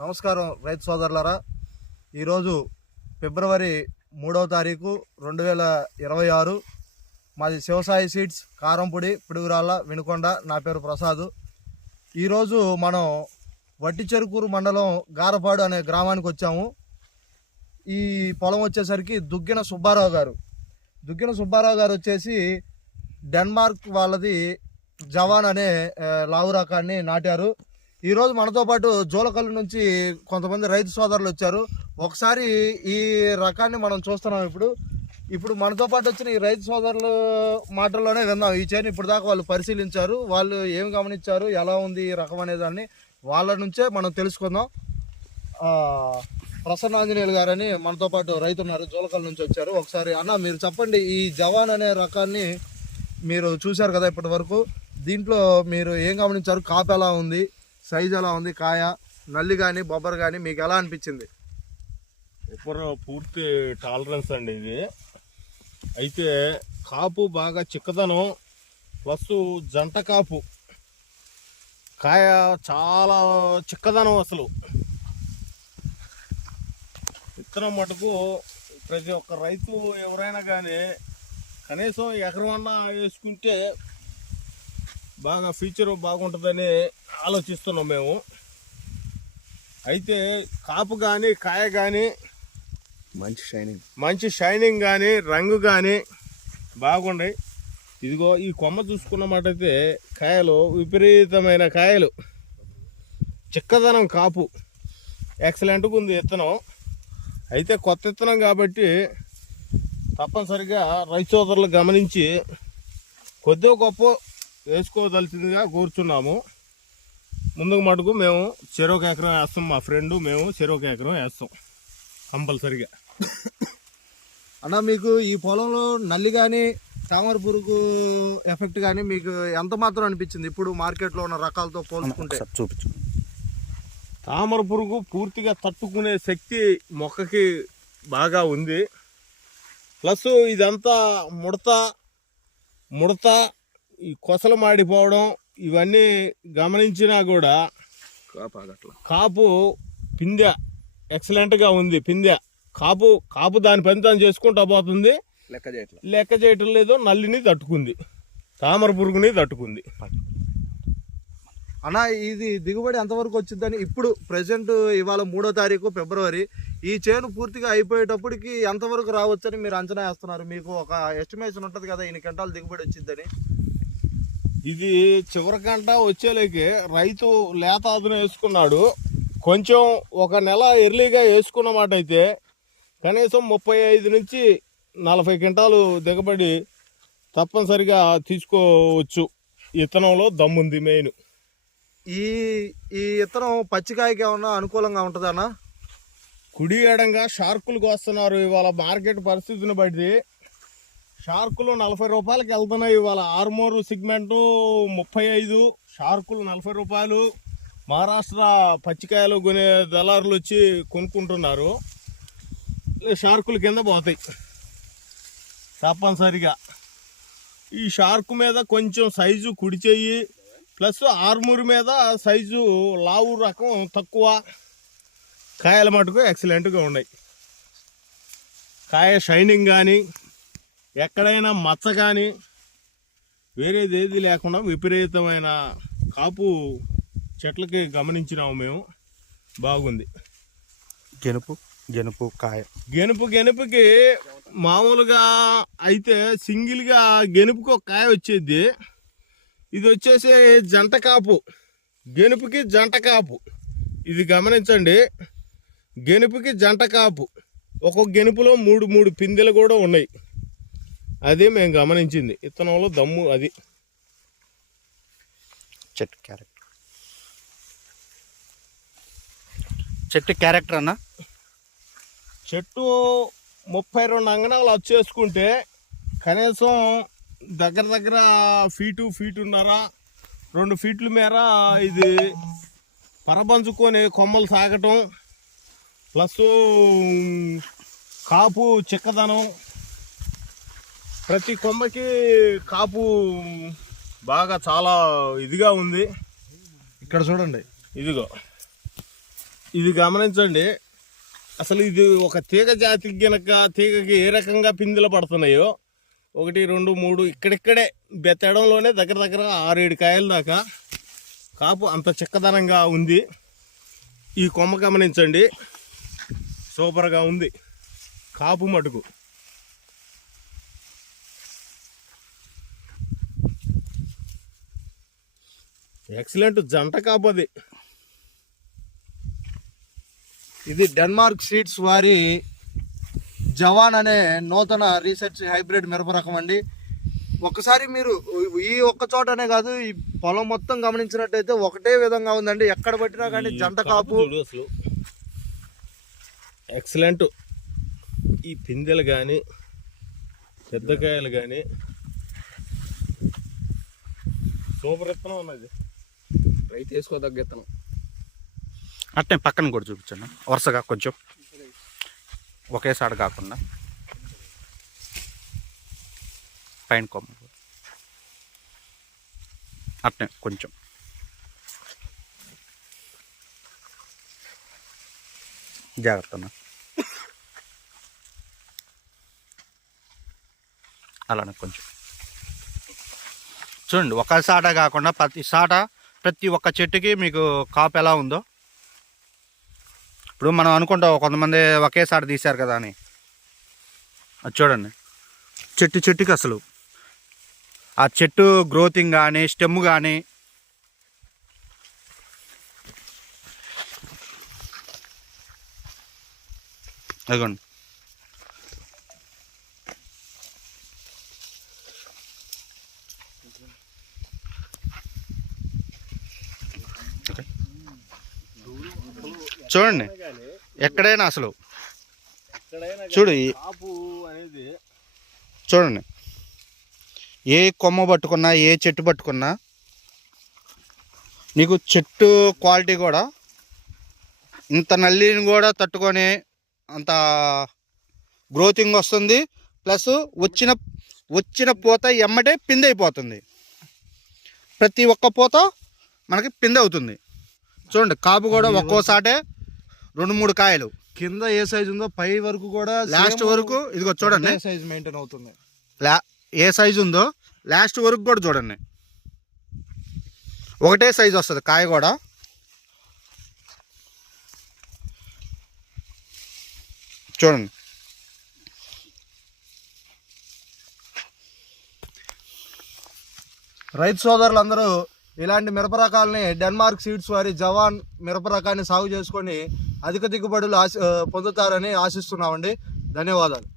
నమస్కారం రైతు సోదరులారా. ఈరోజు ఫిబ్రవరి 3వ తారీఖు 2026. మాది శివసాయి సీడ్స్, కారంపొడి, పిడుగురాళ్ళ, వినుకొండ. నా పేరు ప్రసాద్. ఈరోజు మనం వట్టిచెరుకూరు మండలం గారపాడు అనే గ్రామానికి వచ్చాము. ఈ పొలం వచ్చేసరికి దుగ్గిన సుబ్బారావు గారు వచ్చేసి డెన్మార్క్ వాళ్ళది జవాన్ అనే లావు రకాన్ని నాటారు. ఈరోజు మనతో పాటు జోలకల్లు నుంచి కొంతమంది రైతు సోదరులు వచ్చారు. ఒకసారి ఈ రకాన్ని మనం చూస్తున్నాం. ఇప్పుడు మనతో పాటు వచ్చిన ఈ రైతు సోదరుల మాటల్లోనే విందాం. ఈ చేను ఇప్పుడు దాకా వాళ్ళు పరిశీలించారు, వాళ్ళు ఏం గమనించారు, ఎలా ఉంది ఈ రకం అనే దాన్ని వాళ్ళ నుంచే మనం తెలుసుకుందాం. ప్రసన్నాంజనేయులు గారని మనతో పాటు రైతు ఉన్నారు, జోలకల్లు నుంచి వచ్చారు. ఒకసారి అన్న మీరు చెప్పండి, ఈ జవాన్ అనే రకాన్ని మీరు చూశారు కదా ఇప్పటి వరకు, దీంట్లో మీరు ఏం గమనించారు? కాపు ఎలా ఉంది, సైజ్ ఎలా ఉంది, కాయ నల్లి కానీ బొబ్బరు కానీ మీకు ఎలా అనిపించింది? పూర్తి టాలరెన్స్ అండి ఇది. అయితే కాపు బాగా చిక్కదనం, ప్లస్ జంట కాపు, కాయ చాలా చిక్కదనం. అసలు విత్తనం మటుకు ప్రతి ఒక్క రైతు ఎవరైనా కానీ కనీసం ఎకరమన్నా వేసుకుంటే బాగా ఫ్యూచర్ బాగుంటుందని ఆలోచిస్తున్నాం మేము. అయితే కాపు కానీ కాయ కానీ మంచి షైనింగ్ కానీ రంగు కానీ బాగుంటాయి. ఇదిగో ఈ కొమ్మ చూసుకున్నమాటైతే కాయలు విపరీతమైన కాయలు, చిక్కదనం, కాపు ఎక్సలెంట్గా ఉంది విత్తనం. అయితే కొత్త విత్తనం కాబట్టి తప్పనిసరిగా రైతు సోదరులు గమనించి కొద్దిగా గొప్ప వేసుకోదలిసిందిగా కూర్చున్నాము. ముందుకు మటుకు మేము చెరొక ఎకరం వేస్తాం, మా ఫ్రెండ్ మేము చెరొక ఎకరం వేస్తాం కంపల్సరిగా. అన్న మీకు ఈ పొలంలో నల్లి కానీ తామర పురుగు ఎఫెక్ట్ కానీ మీకు ఎంత మాత్రం అనిపించింది ఇప్పుడు మార్కెట్లో ఉన్న రకాలతో పోల్చుకుంటే? చూపించు. తామర పురుగు పూర్తిగా తట్టుకునే శక్తి మొక్కకి బాగా ఉంది. ప్లస్ ఇదంతా ముడత ఈ కొసలు మాడిపోవడం ఇవన్నీ గమనించినా కూడా కాపు పిందె ఎక్సలెంట్గా ఉంది. కాపు దాని పని తాను చేసుకుంటా పోతుంది, లెక్క చేయటం లేదు. నల్లిని తట్టుకుంది, తామర పురుగుని తట్టుకుంది. అన్న ఇది దిగుబడి ఎంతవరకు వచ్చిందని ఇప్పుడు ప్రజెంట్ ఇవాళ 3వ తారీఖు ఫిబ్రవరి, ఈ చేను పూర్తిగా అయిపోయేటప్పటికి ఎంతవరకు రావచ్చని మీరు అంచనా వేస్తున్నారు? మీకు ఒక ఎస్టిమేషన్ ఉంటుంది కదా ఇన్ని క్వింటాలు దిగుబడి వచ్చిందని. ఇది చివరికంట వచ్చేలేకి రైతు లేత అదును వేసుకున్నాడు. కొంచెం ఒక నెల ఎర్లీగా వేసుకున్నమాట అయితే కనీసం 35 నుంచి 40 క్వింటాలు దిగబడి తప్పనిసరిగా తీసుకోవచ్చు. విత్తనంలో దమ్ముంది మెయిన్. ఈ విత్తనం పచ్చికాయకి ఏమన్నా అనుకూలంగా ఉంటుందన్న? కుడి ఎడంగా షార్కులకు వస్తున్నారు ఇవాళ మార్కెట్ పరిస్థితిని బట్టి. షార్కులు 40 రూపాయలకి వెళ్తున్నాయి ఇవాళ. ఆర్మూరు సిగ్మెంటు 35, షార్కులు 40 రూపాయలు. మహారాష్ట్ర పచ్చికాయలు కొనే దళారులు వచ్చి కొనుక్కుంటున్నారు. షార్కుల కింద పోతాయి తప్పనిసరిగా. ఈ షార్క్ మీద కొంచెం సైజు కుడి చెయ్యి, ప్లస్ ఆర్మూరు మీద సైజు లావు రకం తక్కువ. కాయల మటుకు ఎక్సలెంట్గా ఉన్నాయి. కాయ షైనింగ్ కానీ ఎక్కడైనా మచ్చ కానీ వేరేది ఏది లేకుండా విపరీతమైన కాపు చెట్లకి గమనించినాము మేము. బాగుంది. గెనుపు కాయ గెనుపుకి మామూలుగా అయితే సింగిల్గా గెనుపుకి ఒక కాయ వచ్చేది. ఇది వచ్చేసి జంట కాపు, గెనుపుకి జంట కాపు. ఇది గమనించండి, గెనుపుకి జంట కాపు. ఒక్కొక్క గెనుపులో 3 పిందెలు కూడా ఉన్నాయి. అదే మేము గమనించింది. విత్తనంలో దమ్ము అది. చెట్టు క్యారెక్టర్ అన్న. చెట్టు 32 అంగనాలు వచ్చేసుకుంటే కనీసం దగ్గర ఫీటున్నర 2 ఫీట్ల మేర ఇది పరబంచుకొని కొమ్మలు సాగటం, ప్లస్ కాపు చిక్కదనం, ప్రతి కొమ్మకి కాపు బాగా చాలా ఇదిగా ఉంది. ఇక్కడ చూడండి, ఇదిగో ఇది గమనించండి. అసలు ఇది ఒక తీగ జాతి గనక తీగకి ఏ రకంగా పిందెలు పడుతున్నాయో 1, 2, 3 ఇక్కడిక్కడే బెత్తడంలోనే దగ్గర 6-7 కాయల దాకా కాపు అంత చిక్కదనంగా ఉంది. ఈ కొమ్మ గమనించండి, సూపర్గా ఉంది కాపు మటుకు. ఎక్సలెంట్ జంట కాపు అది. ఇది డెన్మార్క్ సీడ్స్ వారి జవాన్ అనే నూతన రీసెర్చ్ హైబ్రిడ్ మిరప రకం అండి. ఒకసారి మీరు ఈ ఒక్క చోటనే కాదు, ఈ పొలం మొత్తం గమనించినట్టయితే ఒకటే విధంగా ఉందండి. ఎక్కడ పట్టినా కానీ జంట కాపు. అసలు ఎక్సలెంట్. ఈ పిందెలు కానీ పెద్దకాయలు కానీ సూపర్ విత్తనం ఉన్నది. రైతు వేసుకోదగ్గ విత్తనం. అట్నే పక్కన కూడా చూపించండి వరుసగా, కొంచెం ఒకేసారి కాకుండా పైన కొమ్మ అట్నే కొంచెం. జాగ్రత్త అలానే కొంచెం చూడండి. ఒక సాట కాకుండా ప్రతి ఒక్క చెట్టుకి మీకు కాపు ఎలా ఉందో. ఇప్పుడు మనం అనుకుంటాం కొంతమంది ఒకేసారి తీశారు కదా అని. అది చూడండి, చెట్టుకి అసలు ఆ చెట్టు గ్రోతింగ్ కానీ స్టెమ్ కానీ అదిగోండి. చూడండి ఎక్కడైనా అసలు చూడు, కాపు అనేది చూడండి ఏ కొమ్మ పట్టుకున్నా ఏ చెట్టు పట్టుకున్నా నీకు చెట్టు క్వాలిటీ కూడా ఇంత నల్లిని కూడా తట్టుకొని అంత గ్రోతింగ్ వస్తుంది. ప్లస్ వచ్చిన పూత ఎమ్మటే పిందె అయిపోతుంది. ప్రతి ఒక్క పూత మనకి పిందె అవుతుంది. చూడండి కాపు కూడా ఒక్కోసాటే 2-3 కాయలు. కింద ఏ సైజు ఉందో పై వరకు కూడా లాస్ట్ వరకు ఇదిగో చూడండి సైజ్ మెయింటైన్ అవుతుంది. ఏ సైజు ఉందో లాస్ట్ వరకు కూడా చూడండి ఒకటే సైజు వస్తుంది కాయ కూడా. చూడండి రైతు సోదరులందరూ ఇలాంటి మిరప రకాలని డెన్మార్క్ సీడ్స్ వారి జవాన్ మిరప రకాన్ని సాగు చేసుకొని అధిక దిగుబడులు పొందుతారని ఆశిస్తున్నామండి. ధన్యవాదాలు.